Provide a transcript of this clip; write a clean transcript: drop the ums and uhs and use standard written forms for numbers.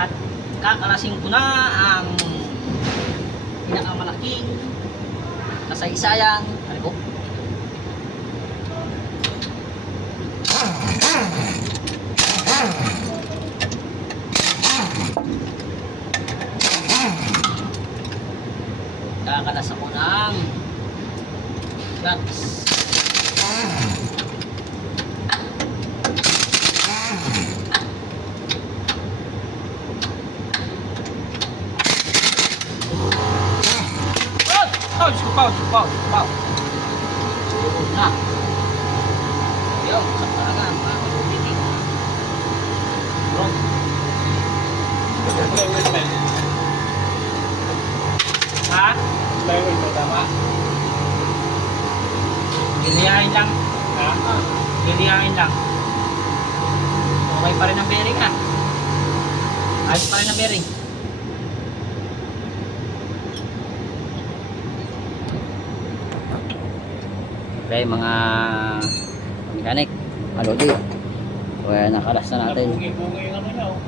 At kakalasin ko na ang pinakamalaking kasaysayan. Ano ko? Kakalas ako ng nuts. Pau. Yun na. Yun, sa talaga, mga kalubitin. Yun. Ha? Level mo tama. Giliyahin lang. Ha? Giliyahin lang. Okay pa rin ang bearing ha. Ayos pa rin ang bearing. Okay mga mekanik, alodi. So nakalas na natin. Bungi-bungi yung ano niya oh.